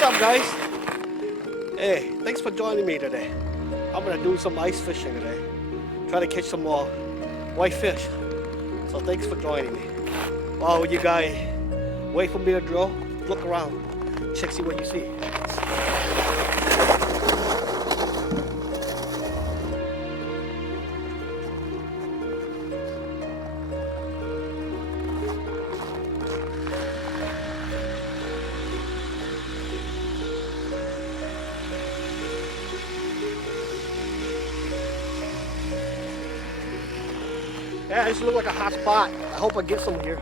what's up, guys? Hey, thanks for joining me today. I'm gonna do some ice fishing today. Try to catch some more white fish. So thanks for joining me. While you guys wait for me to drill, look around, check see what you see. Yeah, this looks like a hot spot. I hope I get some here.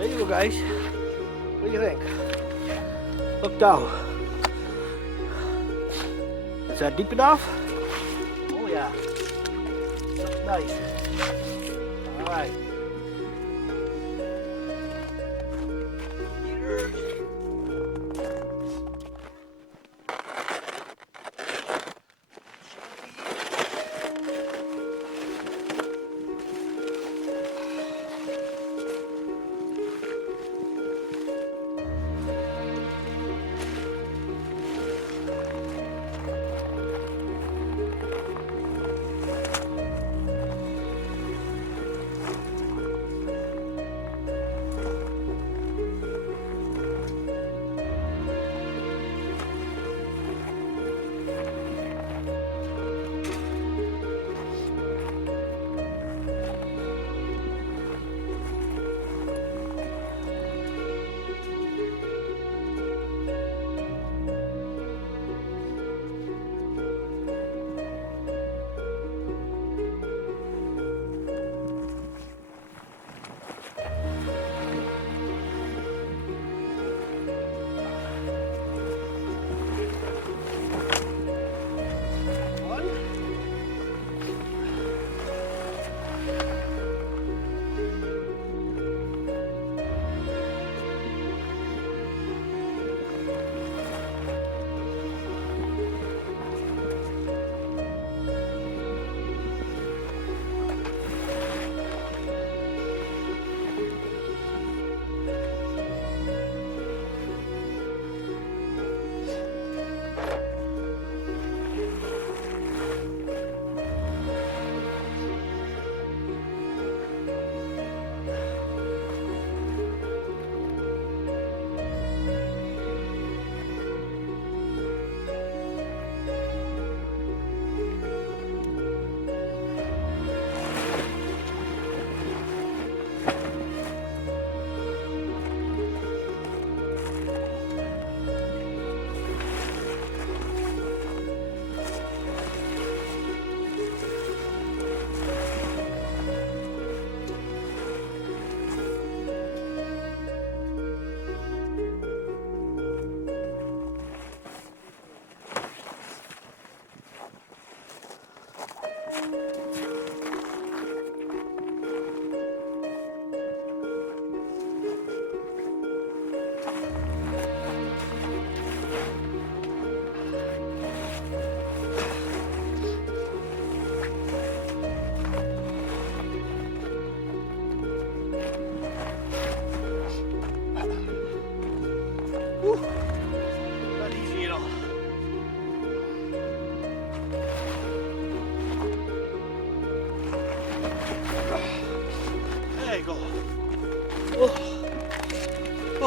There you go, guys. What do you think? Look down. Is that deep enough? Oh yeah. Looks nice. All right.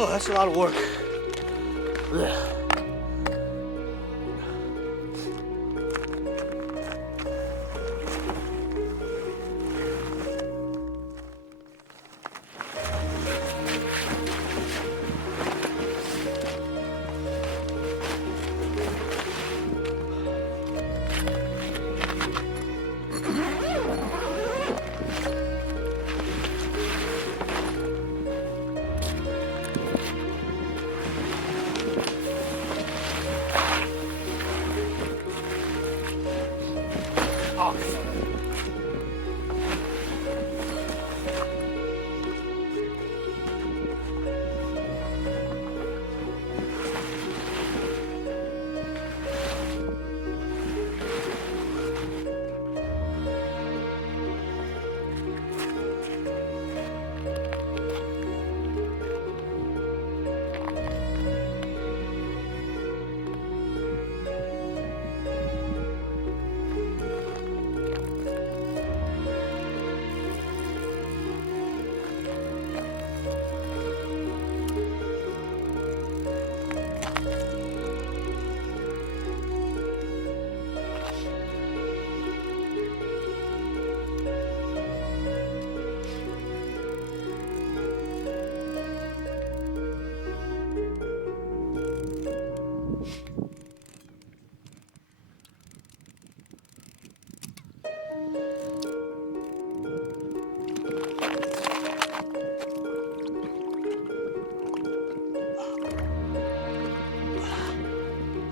Oh, that's a lot of work. Ugh.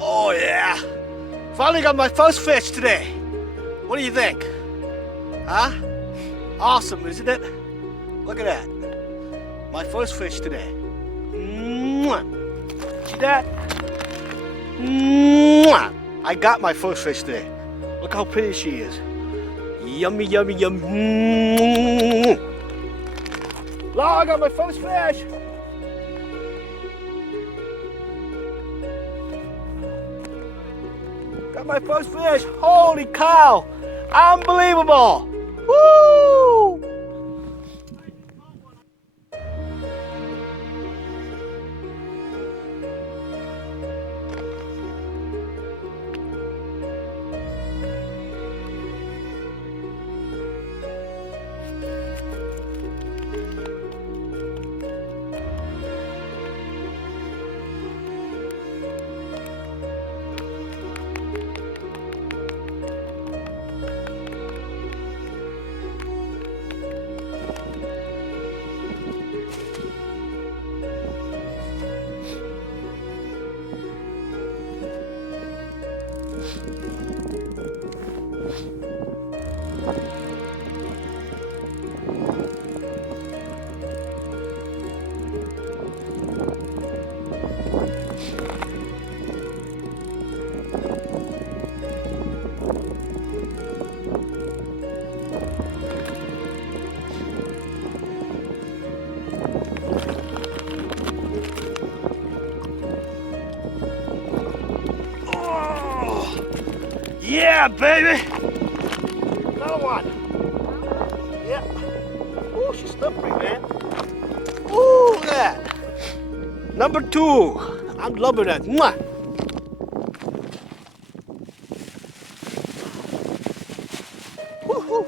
Oh yeah! Finally got my first fish today. What do you think? Huh? Awesome, isn't it? Look at that. My first fish today. Mwah. See that? Mwah. I got my first fish today. Look how pretty she is. Yummy, yummy, yummy. Law, I got my first fish. Got my first fish. Holy cow. Unbelievable. Woo! Yeah, baby! Another one. Yeah. Oh, she's slippery, man. Oh, look at that. Number 2. I'm loving that. Mwah. Woo-hoo.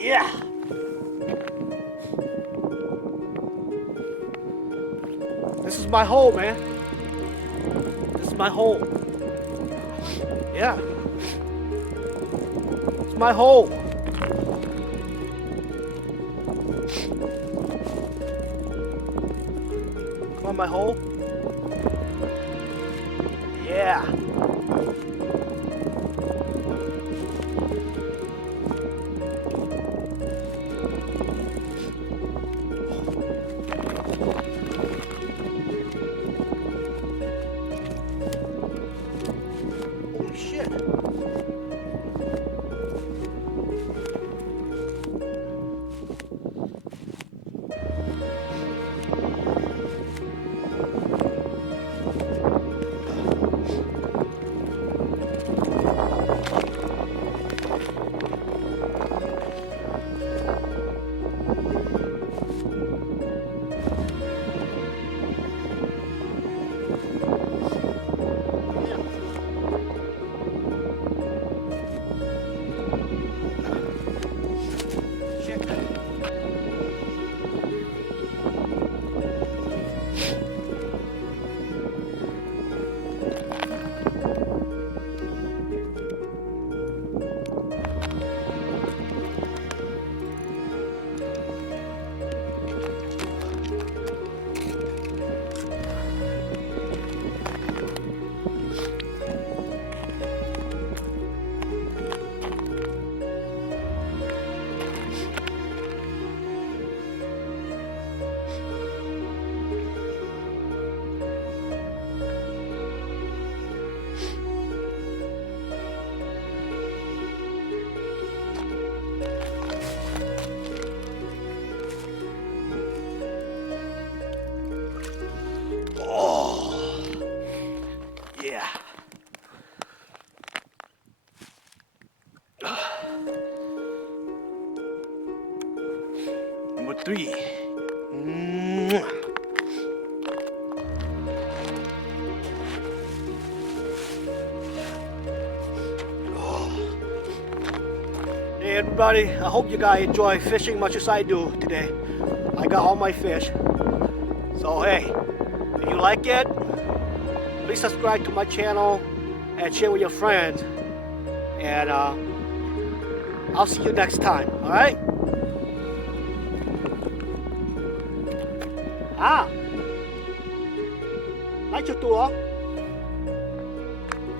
Yeah. This is my hole, man. This is my hole. Yeah. It's my hole. Come on, my hole. Yeah. Holy shit. 3. Mwah. Hey everybody, I hope you guys enjoy fishing much as I do today. I got all my fish. So hey, if you like it, please subscribe to my channel and share with your friends. And I'll see you next time, alright? À, lấy cho tôi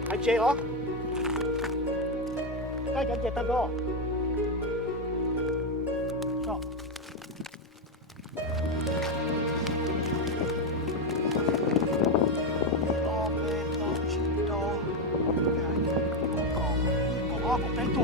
anh chơi ó cái chân chơi ta đó